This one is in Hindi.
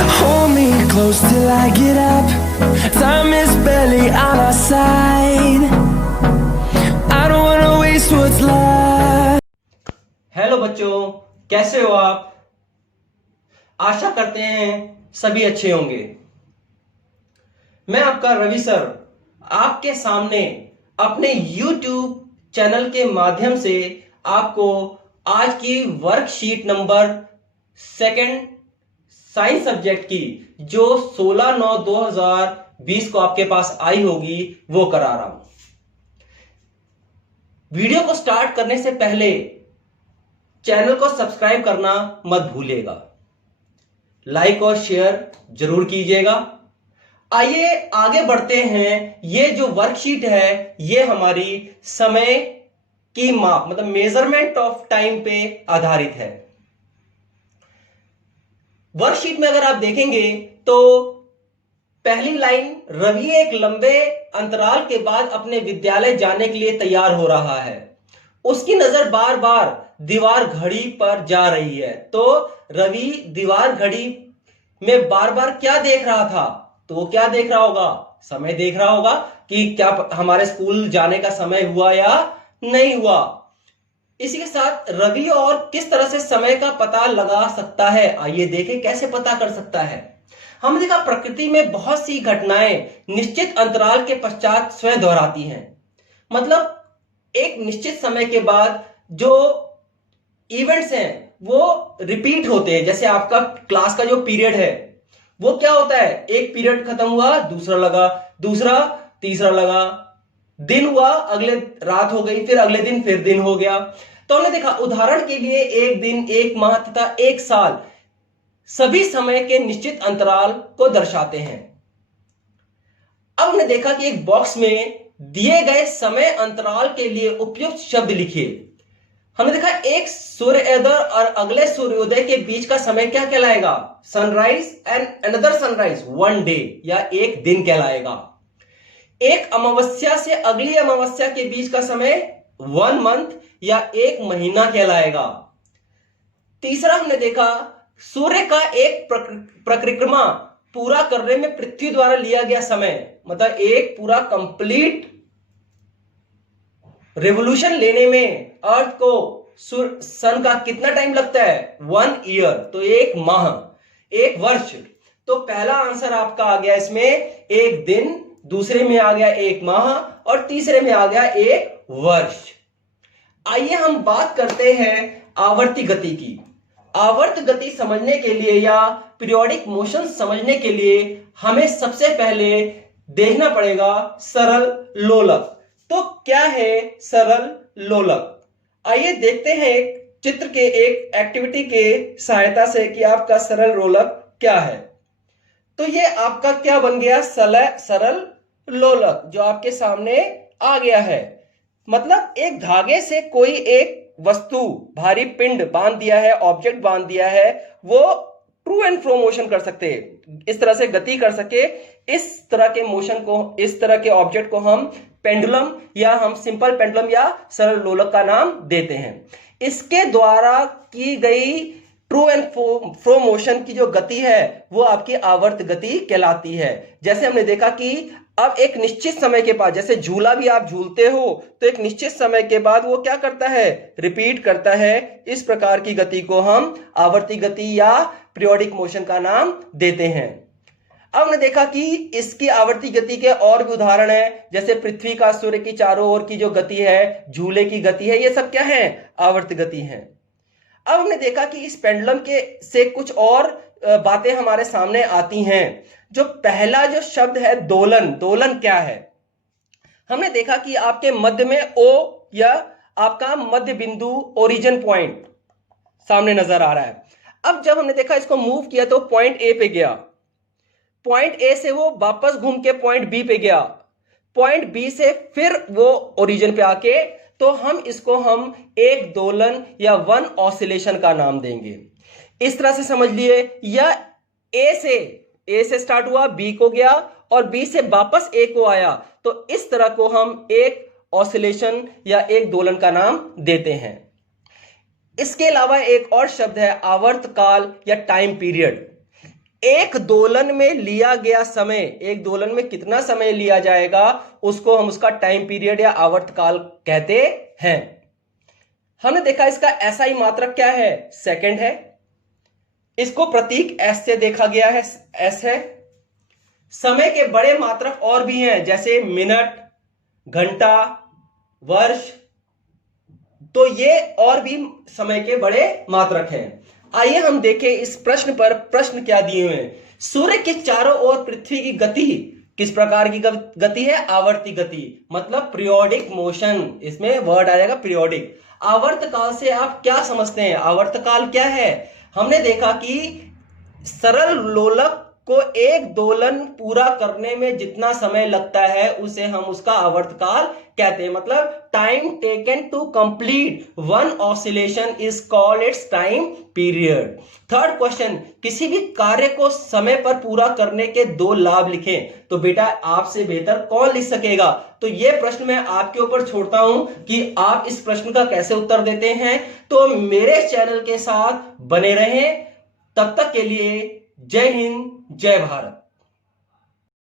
Hold me close till I get up. Time is barely on our side. I don't wanna waste what's left. Hello बच्चों, कैसे हो आप? आशा करते हैं सभी अच्छे होंगे। मैं आपका रवि सर आपके सामने अपने YouTube चैनल के माध्यम से आपको आज की वर्कशीट नंबर 2 साइंस सब्जेक्ट की जो 16/9/2020 को आपके पास आई होगी वो करा रहा हूं। वीडियो को स्टार्ट करने से पहले चैनल को सब्सक्राइब करना मत भूलिएगा, लाइक और शेयर जरूर कीजिएगा। आइए आगे बढ़ते हैं। ये जो वर्कशीट है ये हमारी समय की माप मतलब मेजरमेंट ऑफ टाइम पे आधारित है। वर्कशीट में अगर आप देखेंगे तो पहली लाइन, रवि एक लंबे अंतराल के बाद अपने विद्यालय जाने के लिए तैयार हो रहा है। उसकी नजर बार बार दीवार घड़ी पर जा रही है। तो रवि दीवार घड़ी में बार बार क्या देख रहा था? तो वो क्या देख रहा होगा? समय देख रहा होगा कि क्या हमारे स्कूल जाने का समय हुआ या नहीं हुआ। इसी के साथ रवि और किस तरह से समय का पता लगा सकता है, आइए देखें कैसे पता कर सकता है। हमने देखा प्रकृति में बहुत सी घटनाएं निश्चित अंतराल के पश्चात स्वयं दोहराती हैं। मतलब एक निश्चित समय के बाद जो इवेंट्स हैं वो रिपीट होते हैं। जैसे आपका क्लास का जो पीरियड है वो क्या होता है, एक पीरियड खत्म हुआ, दूसरा लगा, दूसरा तीसरा लगा, दिन हुआ, अगले रात हो गई, फिर अगले दिन फिर दिन हो गया। तो हमने देखा उदाहरण के लिए एक दिन, एक माह तथा एक साल सभी समय के निश्चित अंतराल को दर्शाते हैं। अब हमने देखा कि एक बॉक्स में दिए गए समय अंतराल के लिए उपयुक्त शब्द लिखिए। हमने देखा एक सूर्योदय और अगले सूर्योदय के बीच का समय क्या कहलाएगा? Sunrise and another sunrise, one day या एक दिन कहलाएगा। एक अमावस्या से अगली अमावस्या के बीच का समय 1 मंथ या एक महीना कहलाएगा। तीसरा हमने देखा सूर्य का एक परिक्रमा पूरा करने में पृथ्वी द्वारा लिया गया समय, मतलब एक पूरा कंप्लीट रेवोल्यूशन लेने में अर्थ को सन का कितना टाइम लगता है? 1 ईयर, तो एक माह, एक वर्ष। तो पहला आंसर आपका आ गया इसमें एक दिन, दूसरे में आ गया एक माह और तीसरे में आ गया एक वर्ष। आइए हम बात करते हैं आवर्ती गति की। आवर्त गति समझने के लिए या पीरियोडिक मोशन समझने के लिए हमें सबसे पहले देखना पड़ेगा सरल लोलक। तो क्या है सरल लोलक? आइए देखते हैं चित्र के एक एक्टिविटी के सहायता से कि आपका सरल लोलक क्या है। तो ये आपका क्या बन गया? सरल लोलक जो आपके सामने आ गया है। मतलब एक धागे से कोई एक वस्तु, भारी पिंड बांध दिया है, ऑब्जेक्ट बांध दिया है, वो ट्रू एंड फ्रो मोशन कर सके, इस तरह से गति कर सके। इस तरह के मोशन को, इस तरह के ऑब्जेक्ट को हम पेंडुलम या हम सिंपल पेंडुलम या सरल लोलक का नाम देते हैं। इसके द्वारा की गई ट्रू एंड फ्रो मोशन की जो गति है वो आपकी आवर्त गति कहलाती है। जैसे हमने देखा कि अब एक निश्चित समय के बाद, जैसे झूला भी आप झूलते हो तो एक निश्चित समय के बाद वो क्या करता है? रिपीट करता है। इस प्रकार की गति को हम आवर्ती गति या पीरियोडिक मोशन का नाम देते हैं। अब हमने देखा कि इसकी आवर्ती गति के और भी उदाहरण है, जैसे पृथ्वी का सूर्य की चारों ओर की जो गति है, झूले की गति है, ये सब क्या है? आवर्त गति है। अब हमने देखा कि इस पेंडुलम के से कुछ और बातें हमारे सामने आती हैं। जो पहला जो शब्द है दोलन, दोलन क्या है? हमने देखा कि आपके मध्य में ओ या आपका मध्य बिंदु ओरिजिन पॉइंट सामने नजर आ रहा है। अब जब हमने देखा इसको मूव किया तो पॉइंट ए पे गया, पॉइंट ए से वो वापस घूम के पॉइंट बी पे गया, पॉइंट बी से फिर वो ओरिजिन पे आके, तो हम इसको हम एक दोलन या वन ऑसिलेशन का नाम देंगे। इस तरह से समझ लिए। या ए से स्टार्ट हुआ, बी को गया और बी से वापस ए को आया, तो इस तरह को हम एक ऑसिलेशन या एक दोलन का नाम देते हैं। इसके अलावा एक और शब्द है आवर्तकाल या टाइम पीरियड। एक दोलन में लिया गया समय, एक दोलन में कितना समय लिया जाएगा, उसको हम उसका टाइम पीरियड या आवर्तकाल कहते हैं। हमने देखा इसका एसआई मात्रक क्या है, सेकंड है। इसको प्रतीक एस से देखा गया है, एस है। समय के बड़े मात्रक और भी हैं, जैसे मिनट, घंटा, वर्ष, तो ये और भी समय के बड़े मात्रक हैं। आइए हम देखें इस प्रश्न पर प्रश्न क्या दिए हुए हैं। सूर्य के चारों ओर पृथ्वी की गति किस प्रकार की गति है, आवर्ती गति, मतलब पीरियोडिक मोशन, इसमें वर्ड आ जाएगा पीरियोडिक। आवर्तकाल से आप क्या समझते हैं, आवर्तकाल क्या है? हमने देखा कि सरल लोलक को एक दोलन पूरा करने में जितना समय लगता है उसे हम उसका आवर्तकाल कहते हैं, मतलब time taken to complete one oscillation is called its time period. Third question, किसी भी कार्य को समय पर पूरा करने के 2 लाभ लिखें। तो बेटा आपसे बेहतर कौन लिख सकेगा? तो यह प्रश्न मैं आपके ऊपर छोड़ता हूं कि आप इस प्रश्न का कैसे उत्तर देते हैं। तो मेरे चैनल के साथ बने रहें, तब तक के लिए जय हिंद, जय भारत।